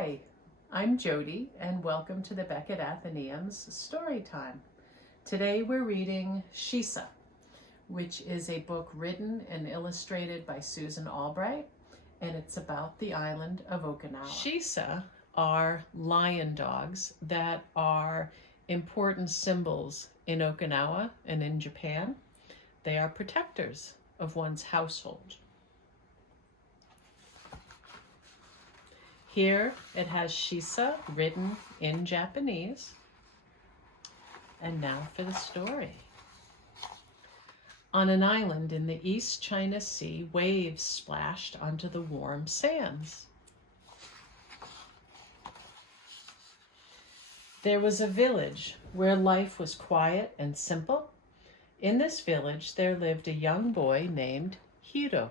Hi, I'm Jodi, and welcome to the Becket Athenaeum's Storytime. Today we're reading Shisa, which is a book written and illustrated by Susan Albright, and it's about the island of Okinawa. Shisa are lion dogs that are important symbols in Okinawa and in Japan. They are protectors of one's household. Here it has Shisa written in Japanese. And now for the story. On an island in the East China Sea, waves splashed onto the warm sands. There was a village where life was quiet and simple. In this village, there lived a young boy named Hiro.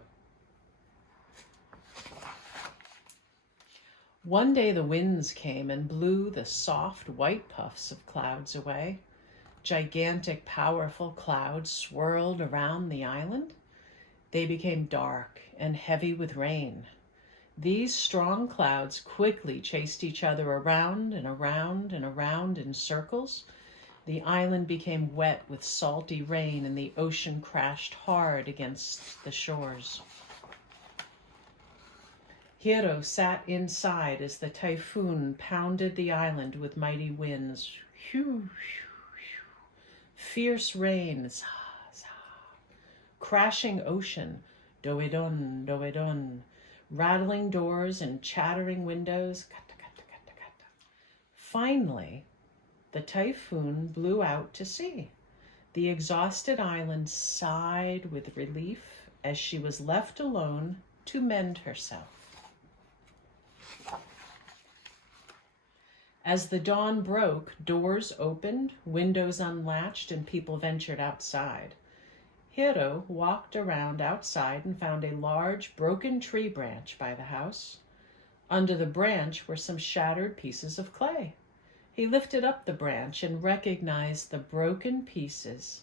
One day the winds came and blew the soft white puffs of clouds away. Gigantic, powerful clouds swirled around the island. They became dark and heavy with rain. These strong clouds quickly chased each other around and around and around in circles. The island became wet with salty rain, and the ocean crashed hard against the shores. Hiro sat inside as the typhoon pounded the island with mighty winds. Fierce rain, crashing ocean, doedon, doedon, rattling doors and chattering windows. Finally, the typhoon blew out to sea. The exhausted island sighed with relief as she was left alone to mend herself. As the dawn broke, doors opened, windows unlatched, and people ventured outside. Hiro walked around outside and found a large broken tree branch by the house. Under the branch were some shattered pieces of clay. He lifted up the branch and recognized the broken pieces.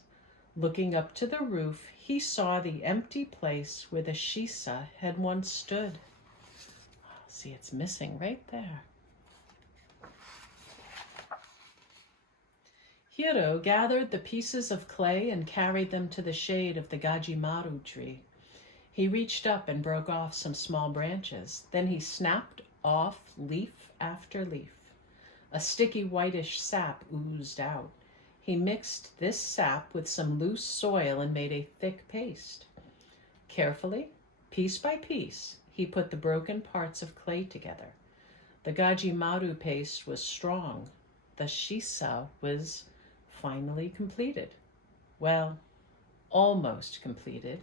Looking up to the roof, he saw the empty place where the Shisa had once stood. See, it's missing right there. Hiro gathered the pieces of clay and carried them to the shade of the gajimaru tree. He reached up and broke off some small branches. Then he snapped off leaf after leaf. A sticky whitish sap oozed out. He mixed this sap with some loose soil and made a thick paste. Carefully, piece by piece, he put the broken parts of clay together. The gajimaru paste was strong. The Shisa was finally completed. Well, almost completed.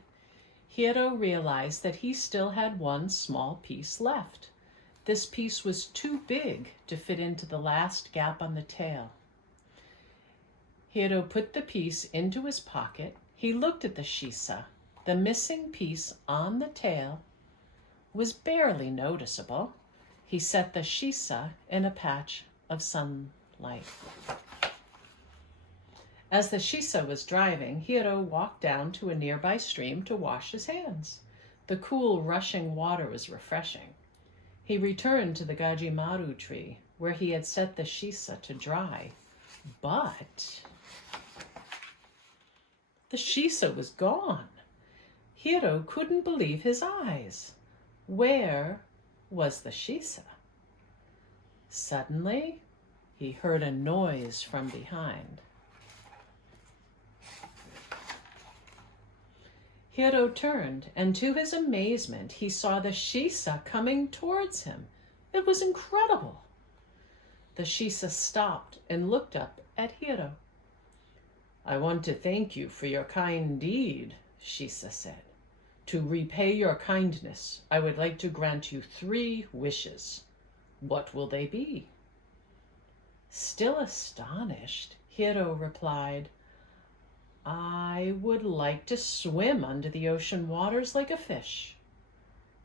Hiro realized that he still had one small piece left. This piece was too big to fit into the last gap on the tail. Hiro put the piece into his pocket. He looked at the Shisa. The missing piece on the tail was barely noticeable. He set the Shisa in a patch of sunlight. As the Shisa was driving, Hiro walked down to a nearby stream to wash his hands. The cool, rushing water was refreshing. He returned to the gajimaru tree, where he had set the Shisa to dry. But the Shisa was gone. Hiro couldn't believe his eyes. Where was the Shisa? Suddenly, he heard a noise from behind. Hiro turned, and to his amazement, he saw the Shisa coming towards him. It was incredible. The Shisa stopped and looked up at Hiro. "I want to thank you for your kind deed," Shisa said. "To repay your kindness, I would like to grant you 3 wishes. What will they be?" Still astonished, Hiro replied, "I would like to swim under the ocean waters like a fish."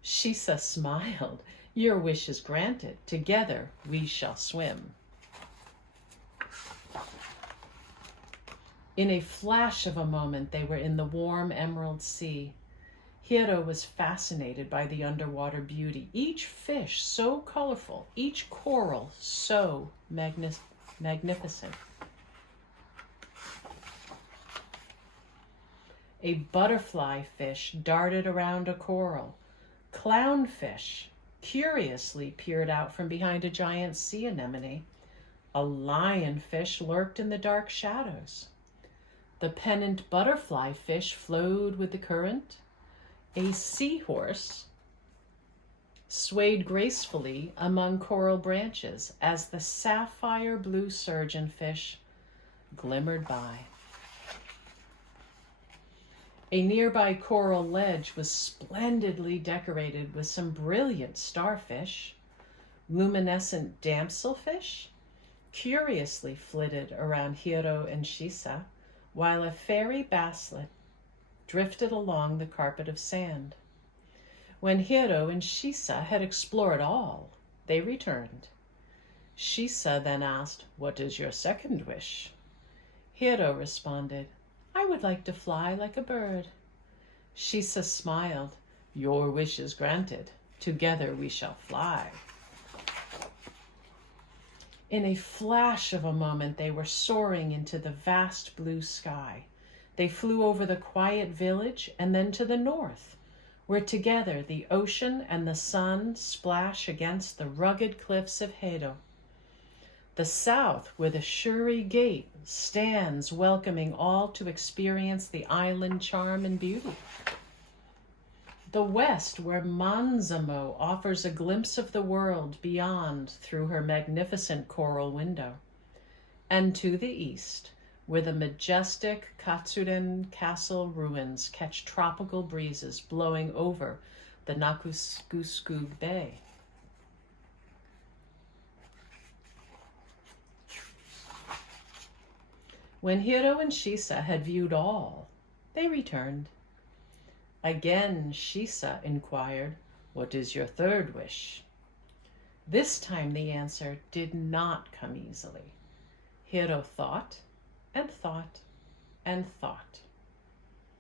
Shisa smiled. "Your wish is granted. Together we shall swim." In a flash of a moment, they were in the warm emerald sea. Hiro was fascinated by the underwater beauty. Each fish so colorful, each coral so magnificent. A butterfly fish darted around a coral. Clownfish curiously peered out from behind a giant sea anemone. A lionfish lurked in the dark shadows. The pennant butterfly fish flowed with the current. A seahorse swayed gracefully among coral branches as the sapphire blue surgeonfish glimmered by. A nearby coral ledge was splendidly decorated with some brilliant starfish. Luminescent damselfish curiously flitted around Hiro and Shisa, while a fairy basslet drifted along the carpet of sand. When Hiro and Shisa had explored all, they returned. Shisa then asked, "What is your second wish?" Hiro responded, "I would like to fly like a bird." Shisa smiled, "Your wish is granted. Together we shall fly." In a flash of a moment, they were soaring into the vast blue sky. They flew over the quiet village and then to the north, where together the ocean and the sun splash against the rugged cliffs of Hedo. The south, where the Shuri Gate stands welcoming all to experience the island charm and beauty. The west, where Manzamo offers a glimpse of the world beyond through her magnificent coral window. And to the east, where the majestic Katsuren Castle ruins catch tropical breezes blowing over the Nakuskusku Bay. When Hiro and Shisa had viewed all, they returned. Again, Shisa inquired, "What is your third wish?" This time the answer did not come easily. Hiro thought and thought and thought.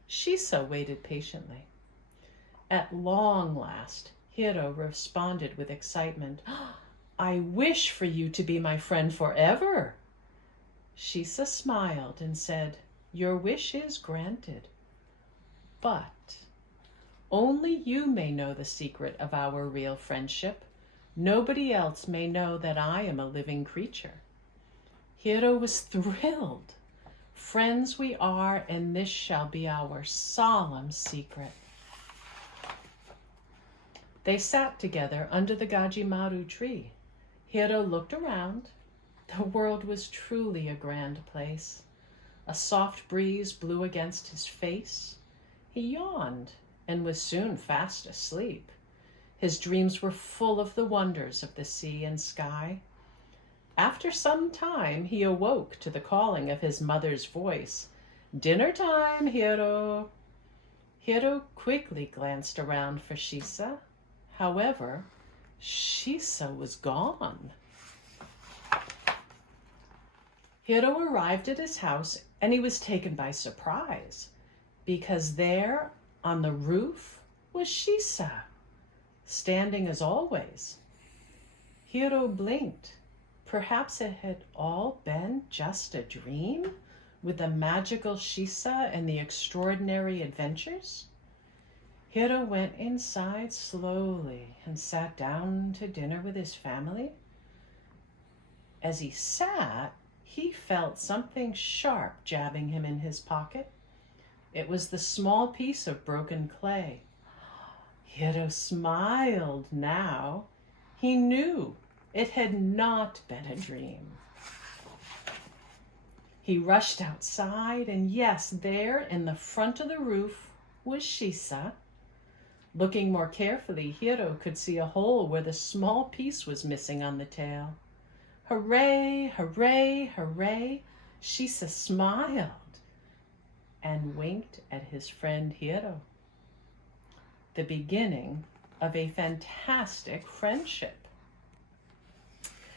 Shisa waited patiently. At long last, Hiro responded with excitement, "I wish for you to be my friend forever." Shisa smiled and said, "Your wish is granted, but only you may know the secret of our real friendship. Nobody else may know that I am a living creature." Hiro was thrilled. "Friends we are, and this shall be our solemn secret." They sat together under the Gajimaru tree. Hiro looked around. The world was truly a grand place. A soft breeze blew against his face. He yawned and was soon fast asleep. His dreams were full of the wonders of the sea and sky. After some time, he awoke to the calling of his mother's voice. "Dinner time, Hiro." Hiro quickly glanced around for Shisa. However, Shisa was gone. Hiro arrived at his house and he was taken by surprise because there on the roof was Shisa, standing as always. Hiro blinked. Perhaps it had all been just a dream with the magical Shisa and the extraordinary adventures. Hiro went inside slowly and sat down to dinner with his family. As he sat, he felt something sharp jabbing him in his pocket. It was the small piece of broken clay. Hiro smiled now. He knew it had not been a dream. He rushed outside, and yes, there in the front of the roof was Shisa. Looking more carefully, Hiro could see a hole where the small piece was missing on the tail. "Hooray, hooray, hooray!" Shisa smiled and winked at his friend Hiro. The beginning of a fantastic friendship.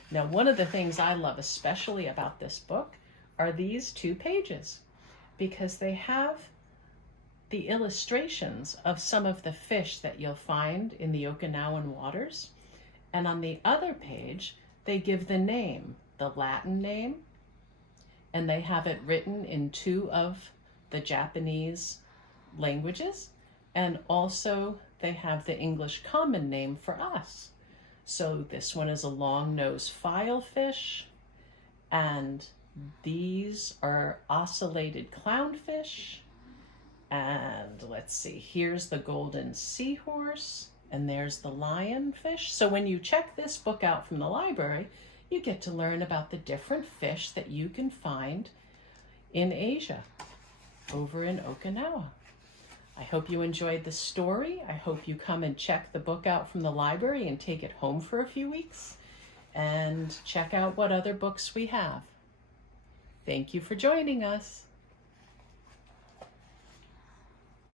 Now, one of the things I love especially about this book are these 2 pages, because they have the illustrations of some of the fish that you'll find in the Okinawan waters. And on the other page, they give the name, the Latin name, and they have it written in 2 of the Japanese languages. And also they have the English common name for us. So this one is a long-nosed filefish, and these are ocellated clownfish. And let's see, here's the golden seahorse, and there's the lionfish. So when you check this book out from the library, you get to learn about the different fish that you can find in Asia, over in Okinawa. I hope you enjoyed the story. I hope you come and check the book out from the library and take it home for a few weeks and check out what other books we have. Thank you for joining us.